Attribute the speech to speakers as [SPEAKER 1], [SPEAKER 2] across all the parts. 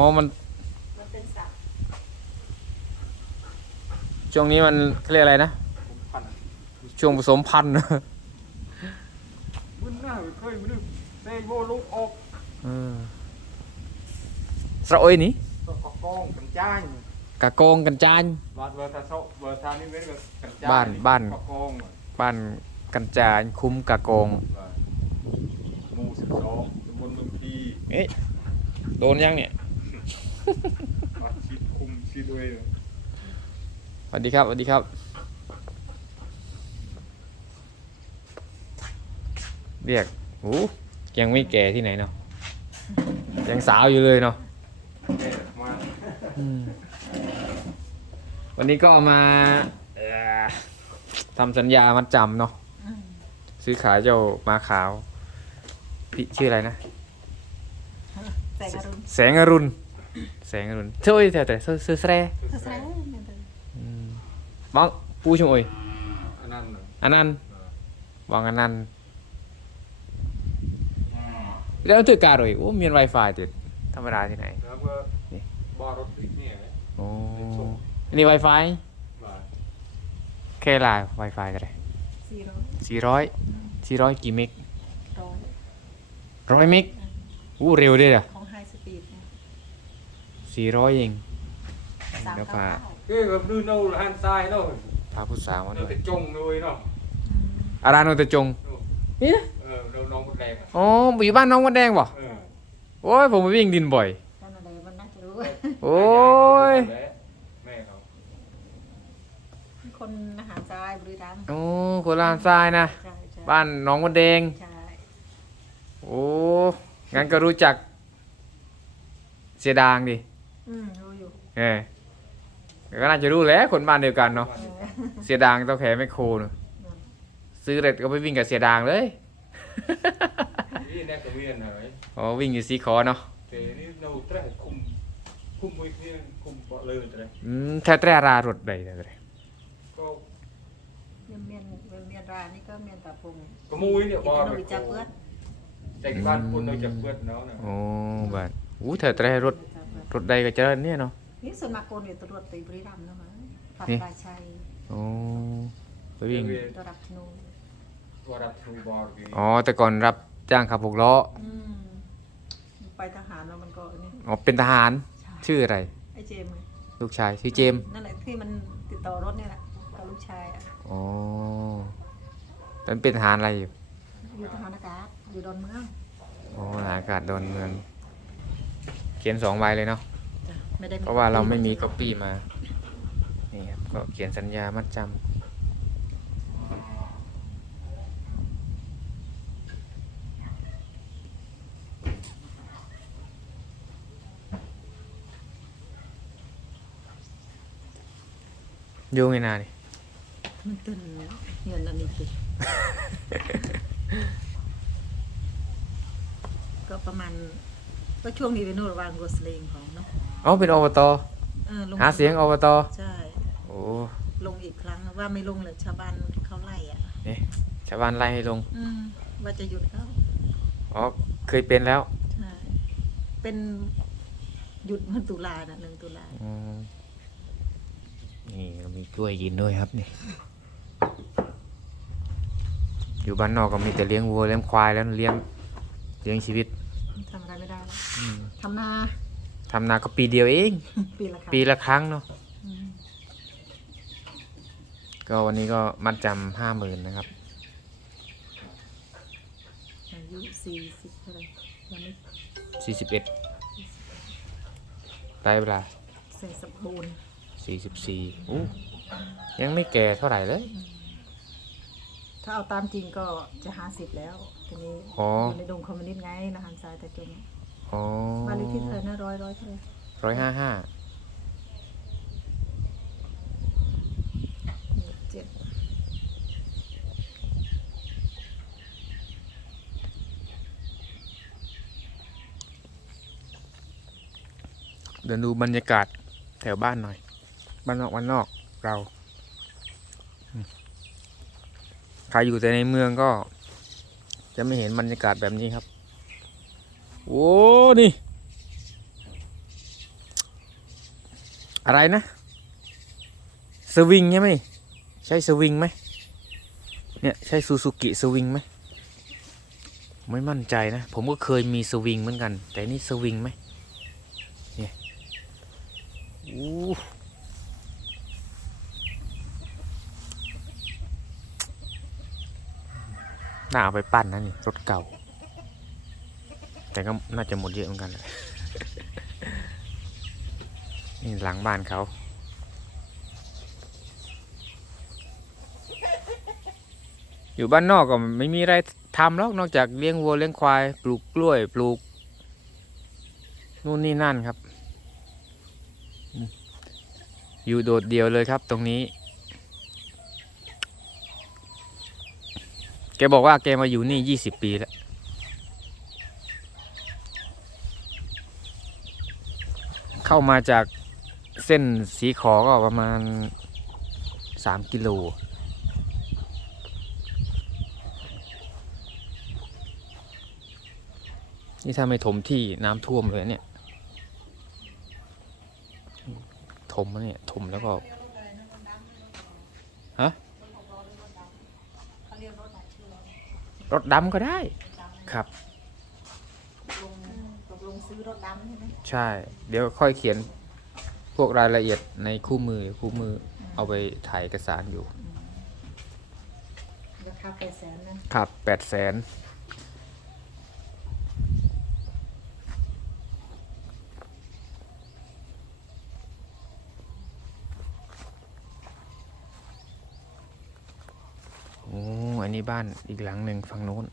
[SPEAKER 1] อ๋อมัน
[SPEAKER 2] มันเป็นสัตว์
[SPEAKER 1] ช่วงนี้มันเขาเรียกอะไรนะ
[SPEAKER 3] พัน
[SPEAKER 1] ช่วงผสมพันธุ์
[SPEAKER 3] มึนหน้าเคยมึนเตะโบลูกออก
[SPEAKER 1] เออสระโอยนี่
[SPEAKER 3] ตกกองกันจ้าง
[SPEAKER 1] กะโกงกันจาน
[SPEAKER 3] บาดเวอร์ทาโซเวอร์ทานี่เว้นกันจ้าง
[SPEAKER 1] บ้านบ้าน
[SPEAKER 3] กกอง
[SPEAKER 1] บ้านกันจานคุ้มกะโกง
[SPEAKER 3] หมู่สิบสองตำบลเมืองพี
[SPEAKER 1] เอ๊ะโดนยังเนี่ย
[SPEAKER 3] วัดชิดคุมชิดด้วย
[SPEAKER 1] สวัสดีครับสวัสดีครับ เรียกโอ้ยังไม่แก่ที่ไหนเนาะยังสาวอยู่เลยเนาะ
[SPEAKER 3] แม่มา
[SPEAKER 1] วันนี้ก็มาเอ่อทำสัญญามัดจำเนาะซื้อขายเจ้ามาขาวพี่ชื่ออะไรนะ
[SPEAKER 2] แต่กระดุม
[SPEAKER 1] แสงอรุณ แสงอรุณเท่าไหร่แต่แต่ซื้อแสร
[SPEAKER 2] เธอแสดงเนี่ยเธอ
[SPEAKER 1] บ้องปูชมโอย
[SPEAKER 3] อันนั้นน่ะ
[SPEAKER 1] อันนั้นบ้องอันนั้นแล้วตัวการเลยโอ้มี Wi-Fi ติดธรรมดาที่ไหน
[SPEAKER 3] แล้วก็
[SPEAKER 1] นี่
[SPEAKER 3] บอรถติดเนี่ย
[SPEAKER 1] โอ้อันนี้ Wi-Fi
[SPEAKER 3] บาด
[SPEAKER 1] แค่ไลน์ Wi-Fi ก็ได้
[SPEAKER 2] สี่ร้อย
[SPEAKER 1] สี่ร้อยสี่ร้อยกี่เมก
[SPEAKER 2] ร้อย
[SPEAKER 1] ร้อยเมกอู้เร็วด้วยอะ
[SPEAKER 2] ของไฮสปีดเนี่ย
[SPEAKER 1] สี่ร้อยเอง
[SPEAKER 2] สาม
[SPEAKER 1] แล้ว
[SPEAKER 2] เก้า
[SPEAKER 1] ฝา
[SPEAKER 2] เก้า
[SPEAKER 3] เอ้ยแบบนู่นนู่นหันซ้ายเนาะ
[SPEAKER 1] พาผู้สาวมา
[SPEAKER 3] เรา
[SPEAKER 1] ด้วย
[SPEAKER 3] จะจงเลยเนาะ
[SPEAKER 2] อืม
[SPEAKER 1] อาราโนตะจงเนี่ย
[SPEAKER 3] เออเราน้องมดแดงอะ
[SPEAKER 1] อ๋ออยู่บ้านน้องมดแดงบ่
[SPEAKER 3] เออ
[SPEAKER 1] โอ้ยผมไปวิ่งดินบ่อย
[SPEAKER 2] นั่นอะไรมันน่าจะรู้
[SPEAKER 1] โอ้ย
[SPEAKER 3] แม่เขา
[SPEAKER 2] คนอาหารทรายบุรีรัมย์
[SPEAKER 1] โอ้โคราชทรายนะ
[SPEAKER 2] ใช่ใช่
[SPEAKER 1] บ้านน้องมดแดง
[SPEAKER 2] ใช่
[SPEAKER 1] โอ้งั้นก็รู้จัก เสียดางดิ
[SPEAKER 2] อืมรู้อยู่
[SPEAKER 1] เออก็น่าจะรู้แหล้วคนบ้านเดียวกันเนาะ
[SPEAKER 2] เออ
[SPEAKER 1] เสียดางเต้าแขไม่โคเนอะ
[SPEAKER 2] นั่น
[SPEAKER 1] ซื้อเสร็จก็ไปวิ่งกับเสียดางเลย
[SPEAKER 3] นี่แน่ก็เวียนหน่อย
[SPEAKER 1] อ๋อวิ่งอยู่สีขอเนาะ
[SPEAKER 3] แต่นี่เราแตรคุมคุมมือเนี่ยคุมเบาะเลยแตร
[SPEAKER 1] อืมแท้แตรารารถใดแต่ไร
[SPEAKER 3] ก็
[SPEAKER 2] เมียนเมียนเมียนเมียนรานี่ก็เมียนตาพง
[SPEAKER 3] ก็มุ้ยเนี่ยบอ
[SPEAKER 2] ห
[SPEAKER 3] ล
[SPEAKER 2] นูจับเพื่อน
[SPEAKER 3] แต่บ้านคนเราจะเพื่อนเนาะนะ
[SPEAKER 1] โอ้บ้านอู้แท้แตรรถ
[SPEAKER 2] จับเพื่อน
[SPEAKER 1] รถใดก็เจริญเนี่ยเนาะ
[SPEAKER 2] นี่ส่วนมากโกนอยู่ตำรวจตีบุรีรัมย์นะมั้งผัด
[SPEAKER 1] นี่
[SPEAKER 2] ปลาชัย
[SPEAKER 1] โอ้ไปวิ่ง
[SPEAKER 2] ตัวรับธนู
[SPEAKER 3] ตัวรับทูบอลกี่
[SPEAKER 1] อ๋อ แต่ก่อนรับจ้างขับหกล้อ
[SPEAKER 2] อืมไปทหารแล้วมันก็นี่
[SPEAKER 1] อ๋อ เป็นทหาร
[SPEAKER 2] ใช่
[SPEAKER 1] ชื่ออะไร
[SPEAKER 2] ไอ้เจมส์ไง
[SPEAKER 1] ลูกชายชื่อเจมส์
[SPEAKER 2] นั่นแหละที่มันติดต่อรถเนี่ยแหละกับลูกชายอะ
[SPEAKER 1] อ๋อตอนเป็นทหารอะไรอยู่
[SPEAKER 2] อยู่ทหารอากาศอยู่ดอนเมือง
[SPEAKER 1] อ๋อทหารอากาศดอนเมือง เขียนสองใบเลยเนาะ
[SPEAKER 2] จ้ะไม่ได้
[SPEAKER 1] เพราะว่าเราไม่มีก๊อปปี้มานี่ครับก็เขียนสัญญามัดจำโยงไงนานี่
[SPEAKER 2] มันตื่นเงินอันนี้สิก็ประมาณ ก็ช่วงนี้เป็นนู่นวางโรสเลงของเนาะ
[SPEAKER 1] อ๋อเป็นอบต
[SPEAKER 2] เออลง
[SPEAKER 1] หาเสียงอบต
[SPEAKER 2] ใช่
[SPEAKER 1] โอ้
[SPEAKER 2] ลงอีกครั้งว่าไม่ลงเลยชาวบ้านเขาไล่อะ
[SPEAKER 1] นี่ชาวบ้านไล่ให้ลง
[SPEAKER 2] อืมว่าจะหยุดเขา
[SPEAKER 1] อ๋อเคยเป็นแล้ว
[SPEAKER 2] ใช่เป็นหยุดเมื่อตุลาน่ะหนึ่งตุลา
[SPEAKER 1] อืมนี่เรามีกล้วยกินด้วยครับนี่ อยู่บ้านนอกก็มีแต่เลี้ยงวัวเลี้ยงควายแล้วเลี้ยงเลี้ยงชีวิต
[SPEAKER 2] ทำ อะไรไม่ได้แล้ว
[SPEAKER 1] อืม
[SPEAKER 2] ทำนา
[SPEAKER 1] ทำนาก็ปีเดียวเอง
[SPEAKER 2] ปีละครั้ง
[SPEAKER 1] ปีละครั้งเนาะ
[SPEAKER 2] อืม
[SPEAKER 1] ก็วันนี้ก็มัดจำห้าหมื่นนะครับ
[SPEAKER 2] อายุสี่สิบเท่าไหร่ยังไม่
[SPEAKER 1] สี่สิบเอ็ดได้เวลา
[SPEAKER 2] เสร็จสมบูรณ์
[SPEAKER 1] สี่สิบสี่อู้ยังไม่แก่เท่าไหร่เลย
[SPEAKER 2] ถ้าเอาตามจริงก็จะห้าสิบแล้วทีนี้
[SPEAKER 1] อ๋อ
[SPEAKER 2] อยู่ในดงคอมมิวนิสต์ไงนะฮันซายแต่จง
[SPEAKER 1] อ๋อ
[SPEAKER 2] บ้านเลขที่เธอนะร้อยร้อยเท่าไหร่
[SPEAKER 1] ร้อยห้าห้า
[SPEAKER 2] เจ็ด
[SPEAKER 1] เดินดูบรรยากาศแถวบ้านหน่อย บ้านนอกบ้านนอกเราอืมใครอยู่แต่ในเมืองก็ จะไม่เห็นบรรยากาศแบบนี้ครับ โอ้นี่ อะไรนะ สวิงใช่ไหมใช่สวิงไหมเนี่ยใช่ซูซูกิสวิงไหมไม่มั่นใจนะ ผมก็เคยมีสวิงเหมือนกัน แต่นี่สวิงไหมเนี่ยอู้น่าเอาไปปั้นนะนี่รถเก่า แต่ก็น่าจะหมดเยอะเหมือนกันแหละนี่หลังบ้านเขาอยู่บ้านนอกก็ไม่มีอะไรทำหรอกนอกจากเลี้ยงวัวเลี้ยงควาย ปลูกกล้วย ปลูกนู่นนี่นั่นครับอืมอยู่โดดเดียวเลยครับ ตรงนี้ แกบอกว่าแกมาอยู่นี่ยี่สิบปีแล้ว เข้ามาจากเส้นสีขอก็ประมาณสามกิโล นี่ถ้าไม่ถมที่น้ำท่วมเลยเนี่ย ถมแล้วเนี่ยถมแล้วก็ ฮะ
[SPEAKER 2] รถ
[SPEAKER 1] ดำก็ได้ ครับ
[SPEAKER 2] ซื้อรถดำใช่ไหม
[SPEAKER 1] ใช่ เดี๋ยวค่อยเขียนพวกรายละเอียดในคู่มือคู่มือเอาไปถ่ายเอกสารอยู่
[SPEAKER 2] ราคาแปดแสนนะครับ
[SPEAKER 1] แปดแสนโอ้อันนี้บ้านอีกหลังหนึ่งฝั่งโน้น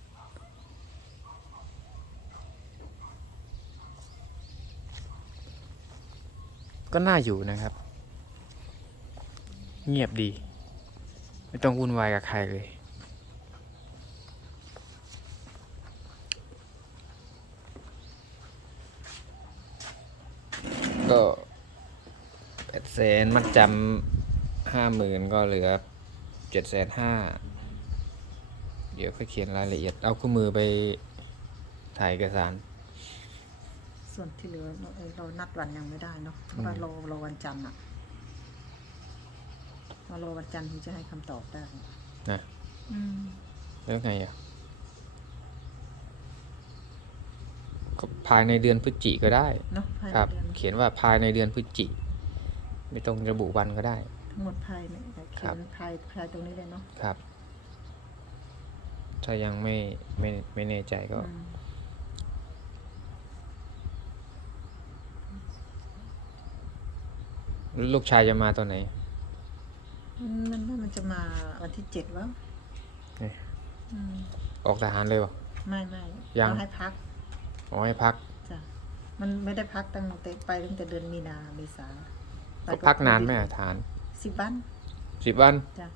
[SPEAKER 1] ก็น่าอยู่นะครับ เงียบดี ไม่ต้องวุ่นวายกับใครเลย ก็แปดแสนมัดจำห้าหมื่นก็เหลือเจ็ดแสนห้าเดี๋ยวค่อยเขียนรายละเอียด เอาคู่มือไปถ่ายเอกสาร
[SPEAKER 2] ส่วนที่เหลือเราเรานัดวันยังไม่ได้เนาะเพราะว่า
[SPEAKER 1] อืม
[SPEAKER 2] รอรอวันจันทร์อะเรารอวันจันทร์ถึงจะให้คำตอบได้
[SPEAKER 1] นะ
[SPEAKER 2] อืม
[SPEAKER 1] แล้วไงอะก็ภายในเดือนพฤศจิก็ได้
[SPEAKER 2] เนาะภายใน
[SPEAKER 1] ครับ
[SPEAKER 2] เดือน
[SPEAKER 1] เขียนว่าภายในเดือนพฤศจิ ไม่ต้องระบุวันก็ได้
[SPEAKER 2] ทั้งหมดภายในเขี
[SPEAKER 1] ครั
[SPEAKER 2] ย
[SPEAKER 1] บ
[SPEAKER 2] นภายภายตรงนี้เลยเนาะ
[SPEAKER 1] ครับ ถ้ายังไม่ไม่ไม่แน่ใจก็
[SPEAKER 2] อืม
[SPEAKER 1] ลูกชายจะมาตอนไหน
[SPEAKER 2] อืมมันมันจะมาวันที่เจ็ดวะ
[SPEAKER 1] เอ๊ะ
[SPEAKER 2] อืม
[SPEAKER 1] ออกทหารเลยเปล่ะ
[SPEAKER 2] ไม่ไม่
[SPEAKER 1] ยัง
[SPEAKER 2] เราให้พัก
[SPEAKER 1] อ๋อให้พัก
[SPEAKER 2] จ้ะมันไม่ได้พักตั้งแต่ไปตั้งแต่เดือนมีนาเมษาไป
[SPEAKER 1] ก็พักนานไหมอะทหาร
[SPEAKER 2] สิบวัน
[SPEAKER 1] สิบวัน
[SPEAKER 2] จ้ะ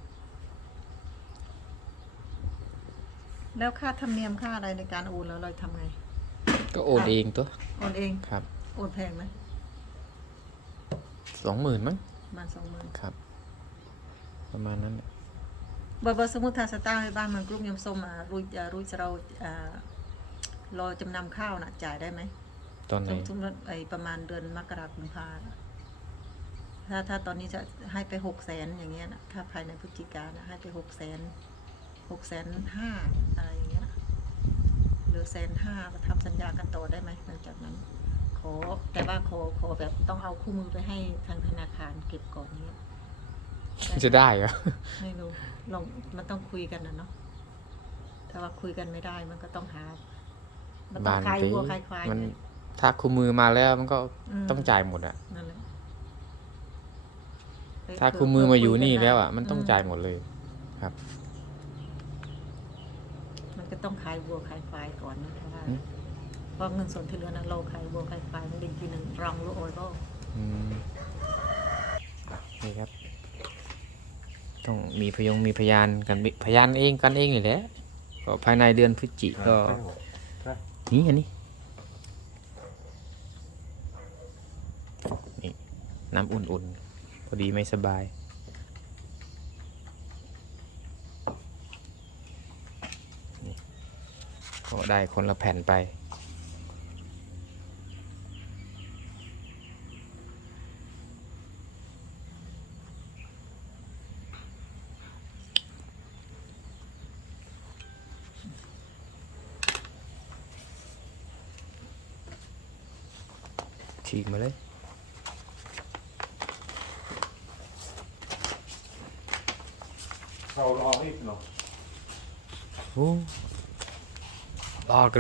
[SPEAKER 2] แล้วค่าธรรมเนียมค่าอะไรในการโอนแล้วเราทำไง
[SPEAKER 1] ก็โอนเองตัว
[SPEAKER 2] โอนเอง
[SPEAKER 1] ครับ
[SPEAKER 2] โอนแพงไหม
[SPEAKER 1] สองหมื่นมั้ง
[SPEAKER 2] ประมาณสองหมื่น
[SPEAKER 1] ครับ ประมาณนั้นน่ะ
[SPEAKER 2] บอบสมมติถ้าสตาร์ให้บ้านเมันกรุงยมส้มอะรุยอ่ารุยจะเราอ่ารอจำนำข้าวน่ะจ่ายได้ไหม
[SPEAKER 1] ตอนไหน
[SPEAKER 2] สมมติไอประมาณเดือนมกราคมพาถ้าถ้าตอนนี้จะให้ไปหกแสนอย่างเงี้ยนะถ้าภายในพฤศจิกานะให้ไปหกแสนหกแสนห้าอะไรอย่างเงี้ยนะหรือแสนห้ามาทำสัญญากันต่อได้ไหมหลังจากนั้น ขอ แต่ว่าขอขอแบบต้องเอาคู่มือไปให้ทางธนาคารเก็บก่อนเนี้ย
[SPEAKER 1] จะได้เหรอ
[SPEAKER 2] ไม่รู้ลองมันต้องคุยกันนะเนาะถ้าว่าคุยกันไม่ได้มันก็ต้องหา มันต้อง
[SPEAKER 1] บาน
[SPEAKER 2] คลาย
[SPEAKER 1] ปี
[SPEAKER 2] วัวคลายควาย
[SPEAKER 1] มัน
[SPEAKER 2] ไง
[SPEAKER 1] ถ้าคู่มือมาแล้วมันก็
[SPEAKER 2] ม
[SPEAKER 1] ต้องจ่ายหมดอะ
[SPEAKER 2] นั่นแหละไป
[SPEAKER 1] ถ้า
[SPEAKER 2] เผื่
[SPEAKER 1] คู่มือมาอยู่
[SPEAKER 2] เผื่
[SPEAKER 1] นี่
[SPEAKER 2] คุกั
[SPEAKER 1] แล้ว
[SPEAKER 2] ได้
[SPEAKER 1] อะ มันต้องจ่ายหมดเลยครับ
[SPEAKER 2] มันก็ต้องขายวัวขายควายก่อนนะเพราะว่า
[SPEAKER 1] อืม
[SPEAKER 2] เพราะเงินส่วนที่เหลือนั้นเราขายวัวขายควายไม่ได้กินหนึ่งรองโลกโอยก็
[SPEAKER 1] อืมอะนี่ครับ ต้องมีพยงมีพยานกันพยานเองกันเองนี่แหละก็ภายในเดือนพฤศจิก็นี่อันนี้นี่น้ำอุ่นๆ พอดีไม่สบาย นี่ก็ได้คนละแผ่นไป ฉีกมาเลย
[SPEAKER 3] เขารอให้เนาะ
[SPEAKER 1] โอ้รอเ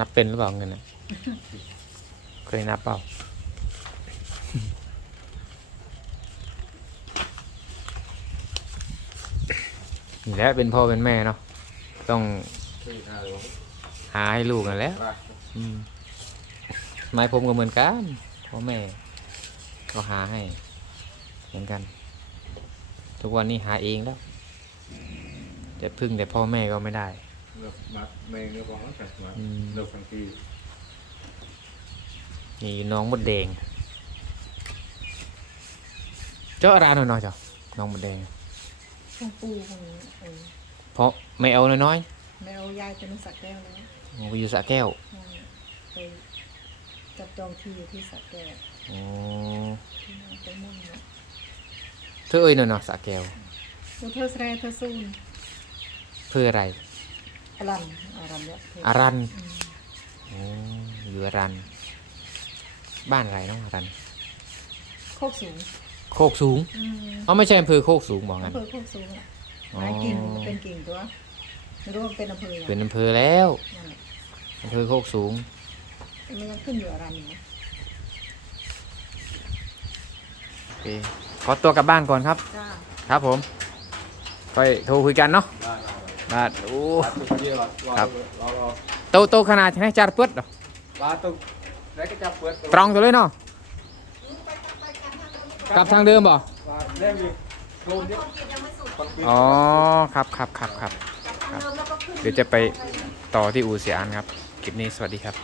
[SPEAKER 1] นับเป็นหรือเปล่าเงินเคยนับเปล่า นี่แหละเป็นพ่อเป็นแม่เนาะต้องหาให้ลูกนั่นแหละ
[SPEAKER 3] ว่า
[SPEAKER 1] อืมไม้ผมก็เหมือนกันพ่อแม่ก็หาให้เหมือนกัน ทุกวันนี้หาเองแล้วจะพึ่งแต่พ่อแม่ก็ไม่ได้
[SPEAKER 3] เลือกมาเมงเลือกของแต่มา
[SPEAKER 1] อืม
[SPEAKER 3] เลือกทันที
[SPEAKER 1] นี่น้องมดแดง เจ้าอะไรหน่อยๆจ้ะน้องมดแดง
[SPEAKER 2] ของปู่ของเออ
[SPEAKER 1] เพราะไม่เอาน้อย
[SPEAKER 2] แมวยายเป็นสักแก้วแล้ว
[SPEAKER 1] ๆมันไปอยู่สระแก้ว
[SPEAKER 2] ใช่ไปจับจองที่อยู่ที่สักแก้ว
[SPEAKER 1] อ๋อ
[SPEAKER 2] ที่นั่นไปมุ่งเนาะ
[SPEAKER 1] เธอเอ้ยหน่อยเนาะสระแก้ว
[SPEAKER 2] แล้วเธอแสดงเธอสู้น
[SPEAKER 1] เพื่ออะไร
[SPEAKER 2] อรันอารันเนี่ยเธอ
[SPEAKER 1] อารัน
[SPEAKER 2] อืม
[SPEAKER 1] อ๋ออยู่อารัน บ้านอะไรน้องอารัน
[SPEAKER 2] โคกสูง
[SPEAKER 1] โคกสูง
[SPEAKER 2] อืม
[SPEAKER 1] อ๋อไม่ใช่อำเภอโคกสูงบอกงั้น
[SPEAKER 2] อำเภอโคกสูงอะ
[SPEAKER 1] อ๋อ
[SPEAKER 2] ไม้กิ่งมันเป็นกิ่งตัวไม่รู้ว่ามันเป็นอำเภอยัง
[SPEAKER 1] เป็นอำเภอแล้ว
[SPEAKER 2] นั่นแหละ
[SPEAKER 1] อำเภอโคกสูง
[SPEAKER 2] มันยังขึ้นอยู่อารันอยู่นะ
[SPEAKER 1] โอเค ขอตัวกลับบ้านก่อนครับ
[SPEAKER 2] จ้า
[SPEAKER 1] ครับผมค่อยโทรคุยกันเนาะ
[SPEAKER 3] ได้เอาเลย
[SPEAKER 1] บาดโอ้
[SPEAKER 3] บาตุกเดียวรอ
[SPEAKER 1] ครับ
[SPEAKER 3] รอรอ
[SPEAKER 1] โตโตขนาดไหนจาร์เปิดเหรอบา
[SPEAKER 3] ตุกแล้วก็จะเปิด
[SPEAKER 1] ตรองตัวเลยเนาะกลับทางเดิมบ่
[SPEAKER 3] บาเล่มดิโดมเนี่ยปังปี
[SPEAKER 1] อ๋อครับครับครับครับครับ เดี๋ยวจะไปต่อที่อู่เสียอันครับ คลิปนี้สวัสดีครับ